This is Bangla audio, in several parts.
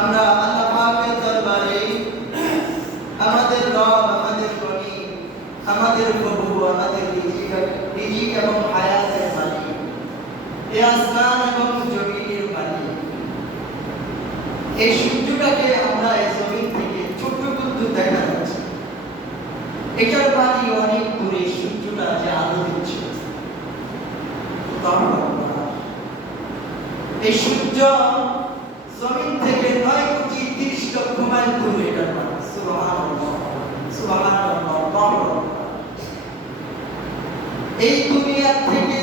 আমরা আল্লাহ পাকের দরবারে আমাদের রব, আমাদের গনি, আমাদের প্রভু, আমাদের রিজিক এবং হায়াতের মালিক, এই আসমান এবং জমিনের মালিক, এই সূর্যটাকে আমরা এই জমিন থেকে ছোট্ট বিন্দু দেখা যাচ্ছে, এটার বাড়ি অনেক দূরে, সূর্যটা যে আলো দিচ্ছে, এই সূর্য জমিন থেকে 9,30,00,000 মাইল দূরে এটার বাড়ি। সুবহানাল্লাহ, সুবহানাল্লাহ। এই দুনিয়া থেকে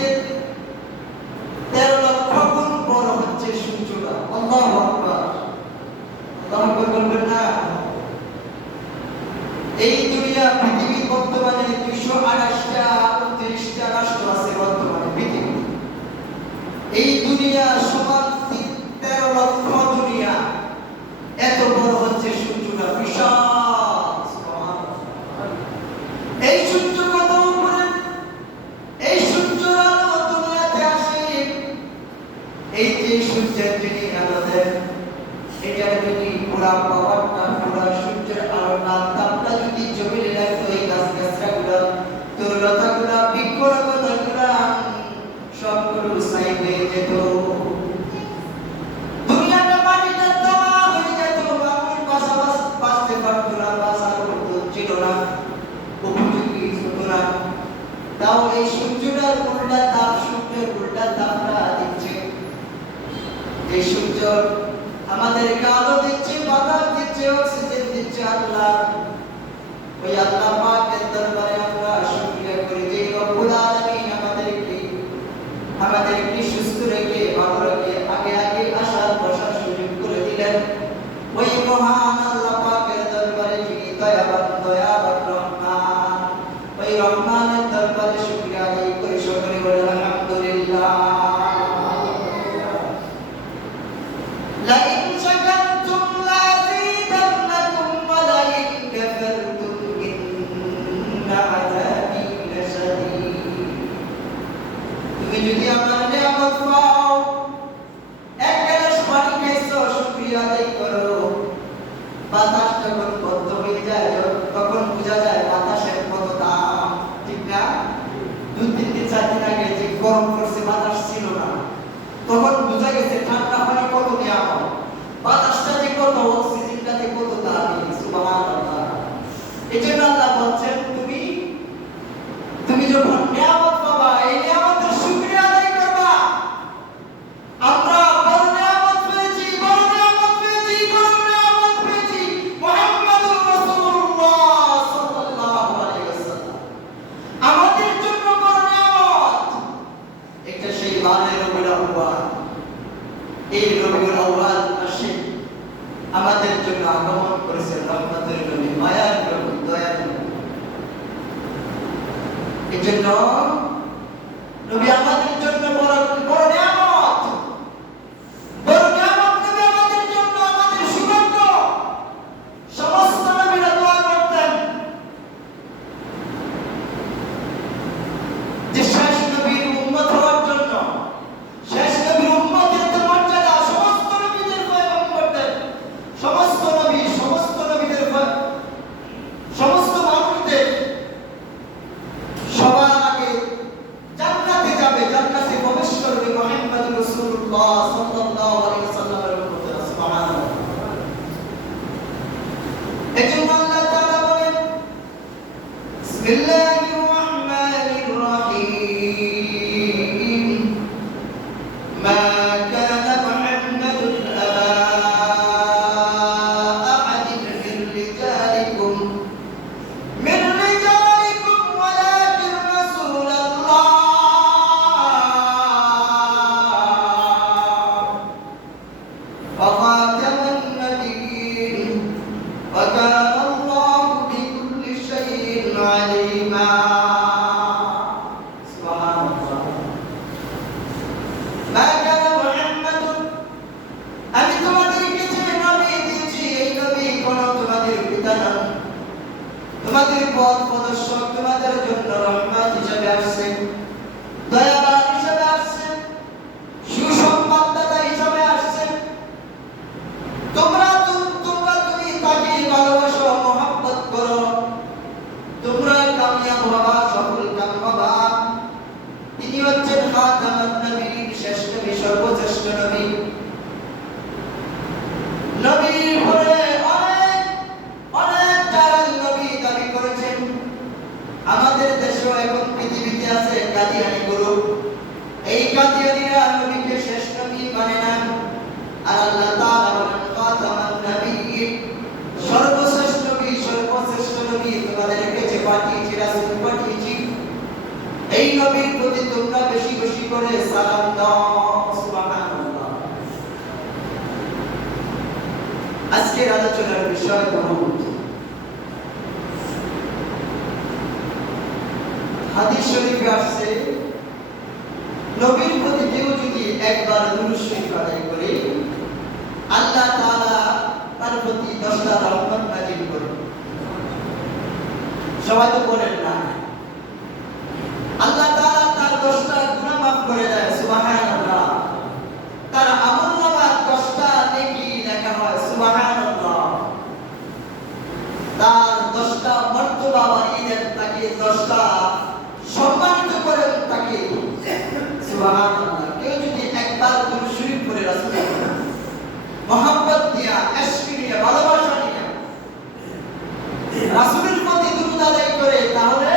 13,00,000 গুণ বড় হচ্ছে সূর্যটা। আল্লাহু আকবার, আল্লাহু আকবার বলবেন না? এই দুনিয়া পৃথিবী বর্তমানে 228টা 29টা রাষ্ট্র আছে বর্তমানে পৃথিবী। এই দুনিয়া সমান 13,00,000 দুনিয়া, এত বড় হচ্ছে সূর্যটা, বিশাল। এই সূর্য কত উপরে, এই সূর্যের আলো দুনিয়াতে আসে, এই যে সূর্যের যিনি আলো দেন, এটা যদি পুরা পাওয়ারটা, পুরা সূর্যের আলোটা, তাপটা যদি জমিনে লাগতো, এই গাছগাছড়াগুলো, তরুলতাগুলো, বৃক্ষলতাগুলো সবগুলো ছাই হয়ে যেত, দুনিয়াটা মাটিতে তামা হয়ে যেত, মানুষ বাঁচতে পারত না, বাঁচার মতো ছিল না, উপযোগী ছিল না। তাও এই সূর্যটার উল্টা তাপ, সূর্যের উল্টা তাপটা দিচ্ছে। এই সূর্য আমাদেরকে আলো দিচ্ছে, বাতাস দিচ্ছে, অক্সিজেন দিচ্ছে আল্লাহ। ওই আল্লাহ পাকের দরবারে আমরা শুকরিয়া করি যে রব্বুল আলামিন আমাদেরকে সুস্থ রেখে, ভালো রেখে, আগে আসার বসার সুযোগ করে দিলেন। ওই মহান আল্লাহ পাকের দরবারে যিনি দয়াবান রহমান, ওই রহমানের দরবারে শুকরিয়া আদায় করে সকলে বলে আলহামদুলিল্লাহ। লাইন শাকারতুম লাযীদান্নাকুম ওয়া লাইন কাফারতুম ইন্না আযাবি লাশাদীদ। তুমি যদি আমার নিয়ামত পাও, এক গ্লাস পানি খাইছো, শুকরিয়া আদায় করো। বাতাস যখন বন্ধ হয়ে যায়, তখন বোঝা যায় বাতাসের কত দাম, ঠিক না? 2-3 দিন 4 দিন আগে যে গরম পড়ছে, বাতাস ছিল না, তখন বোঝা গেছে ঠান্ডা পানি কত নিয়ামত, বাতাসটা যে কত, অক্সিজেনটা যে কত দামি। সুবহানাল্লাহ। এজন্য আল্লাহ বলছেন তুমি যখন নিয়ামত পাবা, এই নিয়ামতের শুকরিয়া আদায় করবা। আমরা বড় নিয়ামত পেয়েছি, বড় নিয়ামত পেয়েছি, বড় নিয়ামত পেয়েছি, মুহাম্মদুর রাসূলুল্লাহ সাল্লাল্লাহু আলাইহি ওয়াসাল্লাম আমাদের জন্য বড় নিয়ামত। এটা সেই বারে রবিউল আউয়াল, এই রবিউল আউয়াল মাসে আমাদের জন্য আগমন করেছেন রহমতের নবী, মায়ার নবী, দয়ার নবী। এজন্য নবী আমাদের জন্য বড় বড় নিয়ামত, বড় নিয়ামত নবী আমাদের জন্য, আমাদের সৌভাগ্য। সমস্ত নবীরা দোয়া করতেন যে শেষ নবীর উম্মত হওয়ার জন্য, শেষ নবীর উম্মতের যে মর্যাদা, সমস্ত নবীদের পয়গম্বর করতেন, সমস্ত নবী, সমস্ত নবীদের, সমস্ত মানুষদের সবার আগে জান্নাতে যাবে, জান্নাতে প্রবেশ করবে মুহাম্মদুর রাসূলুল্লাহ সাল্লাল্লাহু আলাইহি ওয়াসাল্লামের উম্মতেরা। সুবহানাল্লাহ। এজন্য আল্লাহ তাআলা বলেন বিসমিল্লাহির রহমানির রহিম, মা কানা মুহাম্মাদুন আবা আহাদিন মিন রিজালিকুম ওয়ালাকিন রাসূলুল্লাহ ওয়া খাতামান নাবিয়্যিন ওয়া কানা আল্লাহু বিকুল্লি শাইইন আলীমা। সুবহানাল্লাহ। মা কানা মুহাম্মাদুন, আমি তোমাদেরকে যে নবী দিয়েছি, এই নবী কোন তোমাদের পিতা নন, তোমাদের পথ প্রদর্শক, তোমাদের জন্য রহমত হিসেবে আসছে, দয়াবান হিসেবে আসছে, সুসংবাদদাতা হিসেবে আসছে। তোমরা আজকের আলোচনার বিষয় দরুদ। হাদিস শরীফে আসছে, নবীর প্রতি কেউ যদি একবার দুরূদ শরীফ আদায় করে, আল্লাহ তাআলা তার প্রতি 10টা রহমত নাযিল করে। সবাই তো বলেন না, আল্লাহ তাআলা তার 10টা গুনাহ মাফ করে দেয়, সুবহানাল্লাহ। তার আমলনামায় 10টা নেকি লেখা হয়, সুবহানাল্লাহ। তার 10টা মর্তবা বাড়িয়ে দেন, তাকে 10টা সম্মানিত করেন তাকে, সুবহানাল্লাহ। কেউ যদি একবার দুরূদ শরীফ পড়ে, রাসূলের মহব্বত নিয়ে, ইশক নিয়ে, ভালোবাসা নিয়ে রাসূলের প্রতি দুরূদ আদায় করে, তাহলে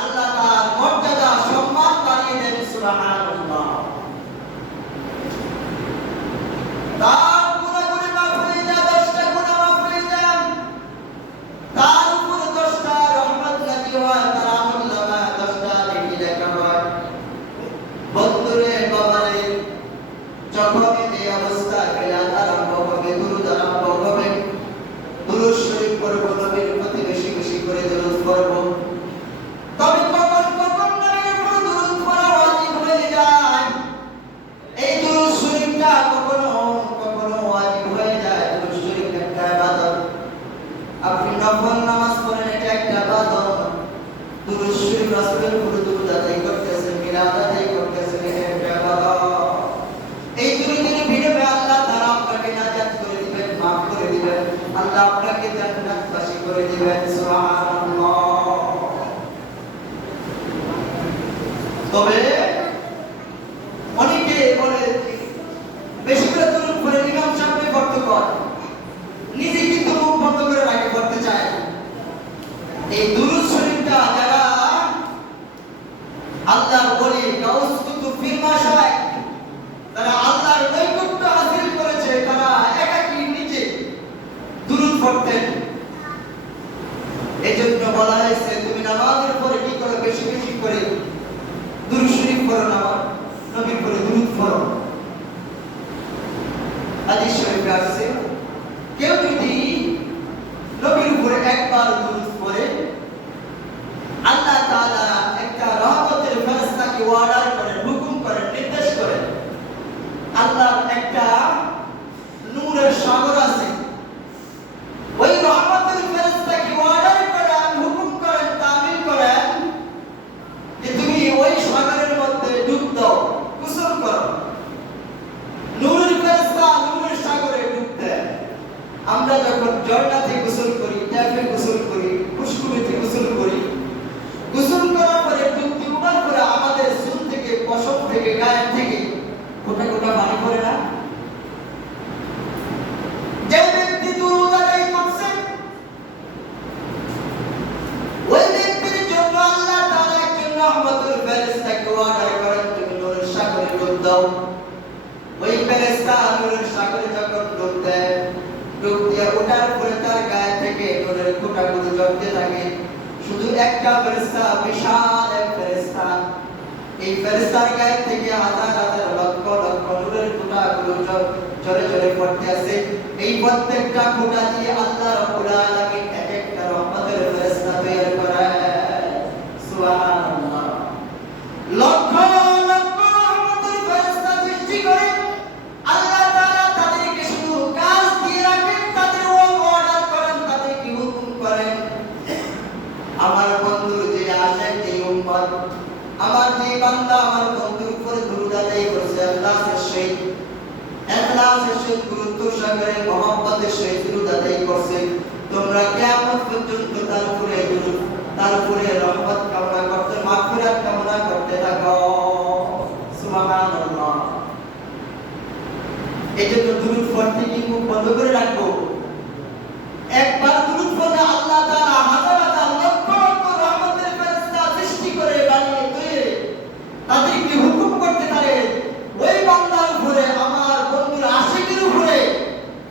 আল্লাহ তার মর্যাদা সম্মান বাড়িয়ে দেন, সুবহানাল্লাহ। তার গুনাহগুলো মাফ হয়ে যায়, 10টা গুনাহ মাফ হয়ে যায়, তার উপর 10টা রহমত নাযিল হয়, তার আমলনামায় 10টা নেকি লেখা হয়। বন্ধুরে, বাবারে, যখন এই অবস্থা কেয়ামত আরম্ভ হবে, দুরূদ আরম্ভ হবে, দুরূদ শরীফ পড়ব, নবীর প্রতি বেশি বেশি করে দুরূদ পড়ব। তবে কখন কখন নবীর উপর দুরূদ পড়া ওয়াজিব হয়ে যায়। এই দুরূদ শরীফটা কখনো কখনো ওয়াজিব হয়ে যায়। দুরূদ শরীফ একটা ইবাদত। আপনি নফল নামাজ পড়েন, এটা একটা ইবাদত। দুরূদ শরীফ, রাসূলের উপর দুরূদ আদায় করতেছেন, মিলাদ আদায় করতেছেন, এটা একটা ইবাদত। এই দুরূদের বিনিময়ে আল্লাহ তাআলা আপনাকে নাজাত করে দিবেন, মাফ করে দিবেন, আল্লাহ আপনাকে জান্নাতবাসী করে দিবেন, সুবহানাল্লাহ। তবে অনেকে বলে বেশি করে দুরূদ পড়ে ইমাম সাহেবকে পড়তে কয়, নিজে কিন্তু মুখ বন্ধ করে রাখে, পড়তে চায় না। এই দুরূদ শরীফটা যারা আল্লাহর ওলি গাউস কুতুব পীর মাশায়েখ, তারা আল্লাহর নৈকট্য হাসিল করেছে, তারা একাকী নিজে দুরূদ পড়তেন। এজন্য বলা হয়েছে, তুমি নামাজের পরে কি করো, বেশি বেশি করে দুরূদ শরীফ পড়ো, নামাজ নবীর পরে দুরূদ পড়ো। হাদিস শরীফে আছে, কেউ যদি নবীর উপরে একবার দুরূদ পড়ে, আল্লাহ তাআলা একটা রহমতের ফেরেশতাকে অর্ডার করেন, হুকুম করেন, নির্দেশ করেন। আল্লাহর একটা নূরের সাগর আছে, ওই রহমতের ফেরেশতাকে অর্ডার করেন, হুকুম করেন, তামিল করেন যে তুমি ওই সাগরের মধ্যে ডুব দাও, গোসল করো। নূরের ফেরেশতা নূরের সাগরে ডুব দেয়। আমরা যখন ঝর্ণাতে গোসল করি, ট্যাপে গোসল করি, পুষ্কুরিতে গোসল করি, গোসল করার পরে ডুব দেওয়ার পরে আমাদের চুল থেকে, পশম থেকে, গায়ের থেকে গোটা গোটা পানি পড়ে না? যে ব্যক্তি দুরূদ আদায় করছে, ওই ব্যক্তির জন্য আল্লাহ তাআলা একজন রহমতের ফেরেশতাকে অর্ডার করেন, তুমি নূরের সাগরে ডুব দাও। ওই ফেরেশতা নূরের সাগরে যখন ডুব দেয়, ডুব দিয়ে ওঠার পরে তার গায়ে থেকে নূরের ফোঁটাগুলো ঝরতে থাকে। শুধু একটা ফেরেশতা, বিশাল এক ফেরেশতা, এই ফেরেশতার গায়ে থেকে হাজার হাজার লক্ষ লক্ষ নূরের ফোঁটাগুলো ঝরে ঝরে পড়তে আছে। এই প্রত্যেকটা ফোঁটা দিয়ে আল্লাহ রাব্বুল আলামিন এক একটা রহমতের ফেরেশতা তৈরি করেন, সুবহানাল্লাহ। লক্ষ লক্ষ রহমতের ফেরেশতা সৃষ্টি করে আল্লাহ তাআলা তাদেরকে শুধু কাজ দিয়ে রাখেন, তাদের অর্ডার করেন, তাদেরকে হুকুম করেন। আমার বন্ধুর যে আশেক, এই উম্মত, আমার যে বান্দা আমার বন্ধুর উপরে দুরূদ আদায় করছে, ইখলাসের সহিত, ইখলাসের সহিত, গুরুত্ব সহকারে, মহব্বতের সহিত দুরূদ আদায় করছে, তোমরা কিয়ামত পর্যন্ত তার উপরে দুরূদ, তার উপরে রহমত কামনা করতে, মাগফিরাত কামনা করতে থাকো, সুবহানাল্লাহ। এজন্য দুরূদ পড়তে কি মুখ বন্ধ করে রাখবো? একবার দুরূদ পড়লে আল্লাহ তাআলা হাজার হাজার লক্ষ লক্ষ রহমতের ফেরেশতা সৃষ্টি করে বানিয়ে তৈরি তাদেরকে হুকুম করতে পারে, ওই বান্দার উপরে, আমার বন্ধুর আশিকের উপরে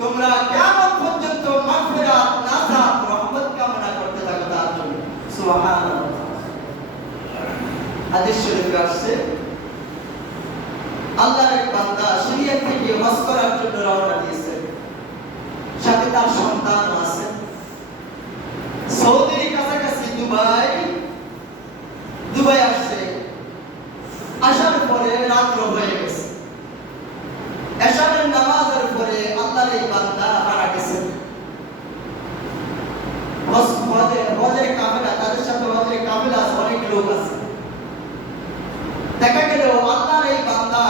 তোমরা কিয়ামত পর্যন্ত মাগফিরাত, নাজাত, রহমত কামনা করতে থাকো তার জন্য, সুবহানাল্লাহ। হাদিস শরীফে আসছে, আল্লাহর এক বান্দা সিরিয়া থেকে হজ করার জন্য রওনা দিয়েছে। তার সন্তান আছে। সৌদির কাছাকাছি দুবাই আসছে। আসার পরে রাত্র হয়ে গেছে। এশারের নামাজের পরে আল্লাহর এই বান্দা মারা গেছে। হজের কাফেলা, তাদের সাথে হজের কাফেলা আছে, অনেক লোক আছে। দেখা গেল আল্লাহর এই বান্দা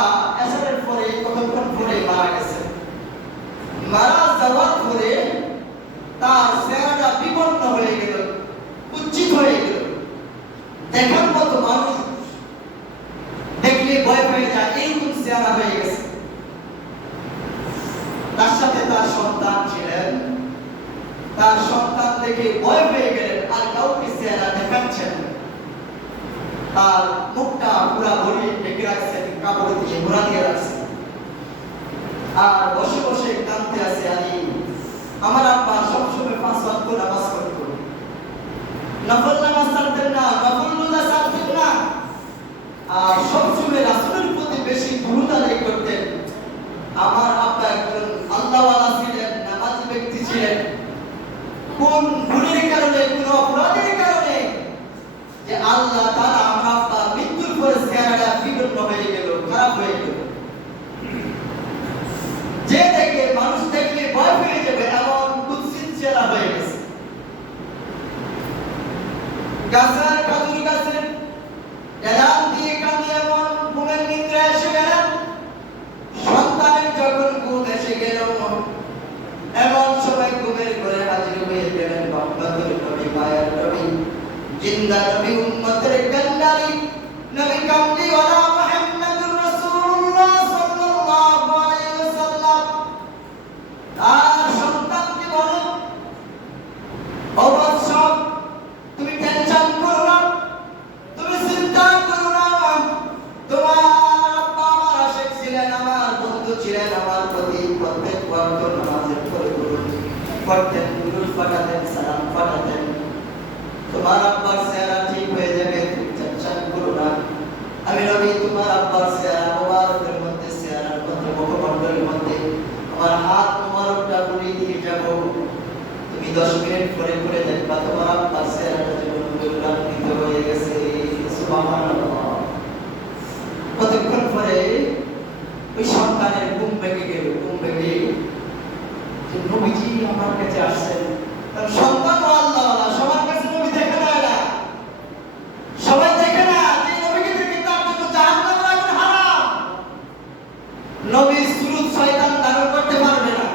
এশারের পরে কতক্ষণ পরে মারা গেছে। মারা যাওয়ার পরে তার চেহারাটা বিবর্ণ হয়ে গেল, কুচ্ছিত হয়ে গেল। দেখার মতো মানুষ দেখলে ভয় পেয়ে যায়, এইরকম চেহারা হয়ে গেছে। তার সাথে তার সন্তান ছিলেন। তার সন্তান দেখে ভয় পেয়ে গেলেন, আর কাউকে চেহারা দেখাচ্ছেন। তার মুখটা পুরা ভরিয়ে ঢেকে রাখছেন, কাপড় দিয়ে ঘোরা দিয়ে রাখছেন, আর বসে বসে কাঁদতে আছে। আমার আব্বা সবসময় 5 ওয়াক্ত নামাজ পড়তো, নফল নামাজ ছাড়তেন না, নফল রোজা ছাড়তেন না, আর সবসময় রাসূলের প্রতি বেশি দুরূদ আদায় করতেন। আমার আব্বা একজন আল্লাহওয়ালা ছিলেন, নামাজি ব্যক্তি ছিলেন। কোন গুণের কারণে, কোন অপরাধের কারণে যে আল্লাহ তাআলা আমার আব্বা মৃত্যুর পরে চেহারাটা বিবর্ণ হয়ে গেল, খারাপ হয়ে গেল। যে দেখে মানুষ দেখলে ভয় পেয়ে যাবে এমন কুৎসিত চেহারা হয়ে গেছে। গাছের কাজুর গাছের এলাম দিয়ে কাঁদে এমন ঘুমের নিদ্রা এসে গেলেন। সন্তানের যখন ঘুম এসে গেল, এমন সময় ঘুমের ঘরে হাজির হয়ে গেলেন মোহাম্মদুর নবী, মায়ের নবী, জিন্দা নবী, উম্মতের কান্ডারি নবী কামলিওয়ালা মুহাম্মদুর রাসূলুল্লাহ সাল্লাল্লাহু আলাইহি ওয়াসাল্লাম। আর সন্তানকে বলে, ও বৎস, তুমি টেনশন করো না, তুমি চিন্তা করো না। তোমার আব্বা আমার আশিক ছিলেন, আমার বন্ধু ছিলেন, আমার প্রতি প্রত্যেক ওয়াক্ত নামাজের পরে দুরূদ পড়তেন, দুরূদ পাঠাতেন, সালাম পাঠাতেন। তোমার আব্বার চেহারা ঠিক হয়ে যাবে, তুমি টেনশন করো না। আমি নবী তোমার আব্বার চেহারা মোবারকের মধ্যে, চেহারার মধ্যে, মুখমণ্ডলের মধ্যে আমার হাত মোবারকটা বুলিয়ে দিয়ে যাব। তুমি 10 মিনিট পরে করে দেখবা তোমার আব্বার চেহারাটা যেন গুণান্বিত হয়ে গেছে। সুবহানাল্লাহ। কতক্ষণ পরে ওই সন্তানের ঘুম ভেঙে গেল। ঘুম ভেঙে যে নবীজি আমার কাছে আসছেন। কারণ সন্তান আল্লাহওয়ালা, সবার কাছে নবী দেখে না, এরা সবাই দেখে না যে নবীকে দেখে তার জন্য জাহান্নাম আগুন হারাম। নবীর সুরত শয়তান ধারণ করতে পারবে না।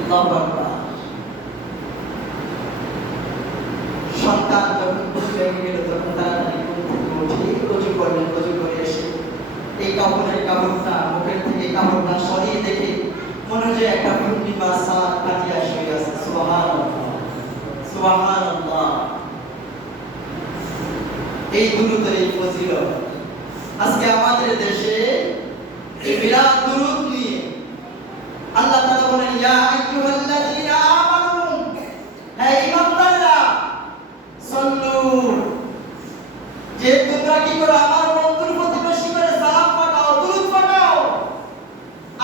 আল্লাহু আকবার। সন্তান যখন ঘুম ভেঙে গেল, তখন তাড়াতাড়ি ঘুম থেকে উঠে ওযু করলেন। ওযু করে এসে এই কাপড়টা মুখের থেকে কাপড়টা সরিয়ে দেখে মনে হয় একটা পূর্ণিমা চাঁদ কাটিয়া শুয়ে আছে। সুবহানাল্লাহ, সুবহানাল্লাহ। এই দুরূদের এই ফজিলত আজকে আমাদের দেশে এই মিলাদ দুরূদ নিয়ে আল্লাহ তাআলা বলেন, ইয়া আইয়ুহাল্লাযীনা আমানু, হে ঈমানদাররা, সাল্লু, যে তোমরা কি করো, আমার বন্ধুর প্রতি বেশি করে সালাম পাঠাও, দুরূদ পাঠাও।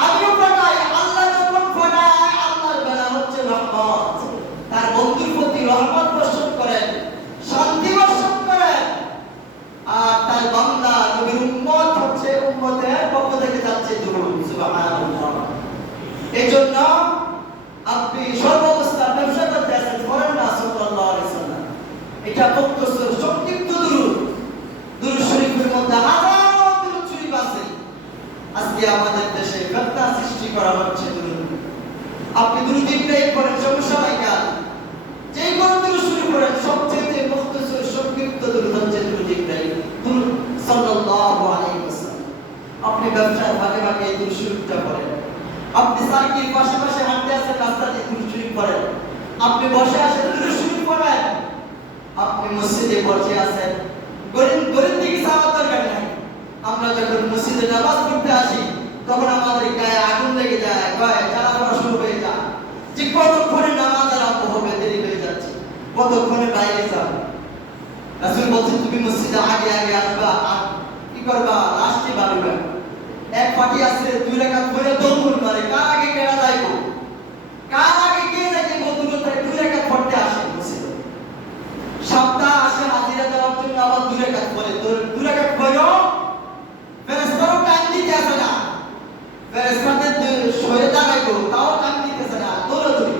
আমিও পাঠাই। আল্লাহ যখন পাঠায়, আল্লাহর বেলা হচ্ছে রহমত। তার বন্ধুর প্রতি রহমত বর্ষণ করেন, শান্তি বর্ষণ করেন। আর তার বান্দা নবীর উম্মত হচ্ছে, উম্মতের পক্ষ থেকে যাচ্ছে দুরূদ। সুবহানাল্লাহ। এজন্য আপনি সর্বাবস্থা ব্যবসা করতে আছেন, করেন না সাল্লাল্লাহু আলাইহি ওয়াসাল্লাম। এটা মুক্তসর সংক্ষিপ্ত দুরূদ। দুরূদ শরীফের মধ্যে হাজারো দুরূদ শরীফ আছে। আজকে আমাদের দেশে ফিতনা সৃষ্টি করা হচ্ছে দুরূদ। আপনি দুরূদ ইব্রাহিম পড়েন, সমস্যা নাই কার। যে কোন দুরূদ শরীফ পড়েন, সবচেয়ে মুক্তসর সংক্ষিপ্ত দুরূদ হচ্ছে দুরূদ ইব্রাহিম, দুরূদ সাল্লাল্লাহু আলাইহি ওয়াসাল্লাম। আপনি ব্যবসার ভাগে ভাগে এই দুরূদ শরীফটা পড়েন। আপনি সাইকেল পাশে পাশে হাঁটতে আছেন, রাস্তাতে দুরূদ শরীফ পড়েন। আপনি বসে আছেন, দুরূদ শরীফ পড়েন। আপনি মসজিদে বসে আছেন, গরিব দিকে যাওয়ার দরকার নাই। আমরা যখন মসজিদে নামাজ পড়তে আসি, তখন আমাদের গায়ে আগুন লেগে যায়, গায়ে জ্বালা শুরু হয়ে যায় যে কতক্ষণে নামাজ আরম্ভ হবে, দেরি হয়ে যাচ্ছে, কতক্ষণে বাইরে যাব। রাসূল বলছেন, তুমি মসজিদে আগে আগে আসবা, আর কি করবা, লাস্টে বাড়িবা। এক পার্টি আছে 2 রাকাত পড়ে দৌড় মারে, কার আগে কেডা ফেরেশতাদের সরে দাঁড়াইবো তাও কান দিতেছে না, দৌড়াদৌড়ি।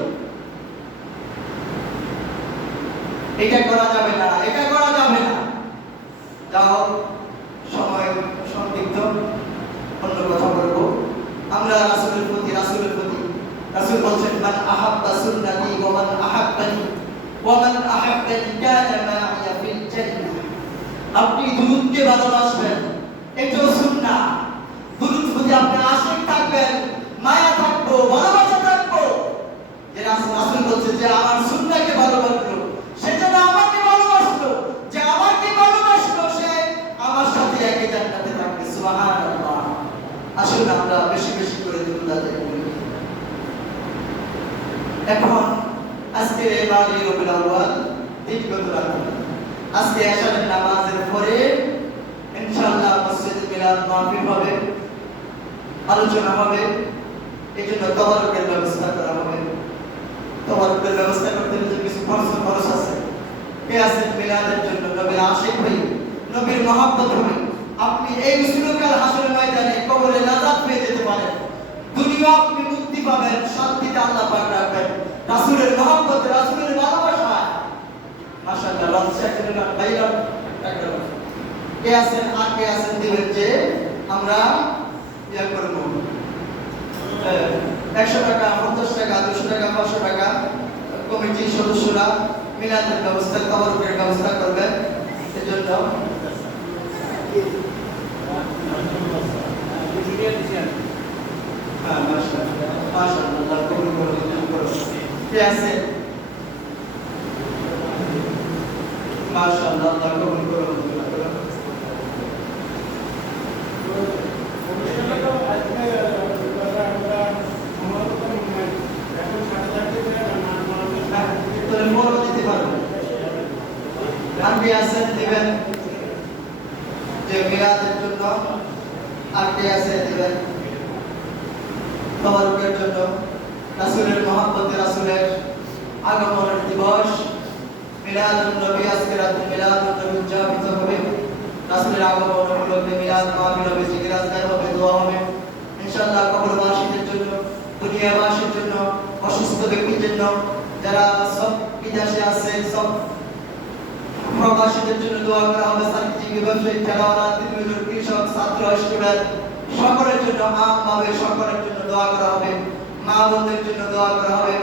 এটা করা যাবে না, এটা করা যাবে না। যাও, সময় সংক্ষিপ্ত, অন্য কথা বলবো। আমরা রাসূলের প্রতি রাসূল বলছেন, মান আহাব্বা সুন্নতি ওয়া মান আহাব্বানি ওয়া মান আহাব্বানি কানা মা'ইয়া ফিল জান্নাহ। আপনি দুরূদকে ভালোবাসবেন, এটাও সুন্নাহ। দুরূদ প্রতি আপনি আশিক থাকবেন, মায়া থাকবো, ভালোবাসা থাকবো। যে রাসূল বলছে যে আমার সুন্নাহকে ভালোবাসলো, সে যেন আমাকে ভালোবাসলো, যে আমাকে ভালোবাসলো সে আমার সাথে একই জান্নাতে থাকবে। সুবহানাল্লাহ। আসুন আমরা বেশি বেশি করে দুরূদ আদায় করি। এখন আজকে বারোই রবিউল আউয়াল, দীর্ঘত রাত। আজকে এশারের নামাজের পরে ইনশাআল্লাহ মসজিদে মিলাদ মাহফিল হবে, আলোচনা হবে। এই জন্য তবারকের ব্যবস্থা করা হবে। তবারকের ব্যবস্থা করতে হলে কিছু খরচ আছে। কে আছেন মিলাদের জন্য? নবীর আশিক হই, নবীর মহব্বত হই। আপনি এই উসিলকাল হাসরের ময়দানে কবরে নাজাত পেয়ে যেতে পারেন। দুনিয়া আপনি মুক্তি পাবেন, শান্তিতে আল্লাহ পাক রাখবেন। রাসূলের মহব্বত, রাসূলের ভালোবাসা। মাশাআল্লাহ, রাসূলের ভাইরা একদম। কে আছেন আর কে আছেন দিবেন যে আমরা ইয়া করব। 100 টাকা, 50 টাকা, 200 টাকা, 500 টাকা কমিটির সদস্যরা মিলাদের ব্যবস্থা, তবারকের ব্যবস্থা করবেন। এজন্য মাশাআল্লাহ, কবুল করুন। কে আছে? মাশাআল্লাহ, কবুল করুন। দিবেন যে মিলাদের জন্য, আর কে আছে দিবেন তবারকের জন্য। রাসূলের মহব্বতে, রাসূলের আগমনের দিবস মিলাদুন নবী। আজকে রাতে মিলাদুন নবী উদযাপিত হবে। রাসূলের আগমন উপলক্ষে মিলাদ মাহফিল হবে, জিকির আজকার হবে, দোয়া হবে ইনশাআল্লাহ। কবরবাসীদের জন্য, দুনিয়াবাসীর জন্য, অসুস্থ ব্যক্তির জন্য, যারা সব বিদেশে আছে, সব প্রবাসীদের জন্য দোয়া করা হবে। চাকরিজীবী, ব্যবসায়ী, খেলোয়াড়, দিনমজুর, কৃষক, ছাত্র, স্টুডেন্ট সকলের জন্য, আমভাবে সকলের জন্য দোয়া করা হবে। মা বোনদের জন্য দোয়া করা হবে।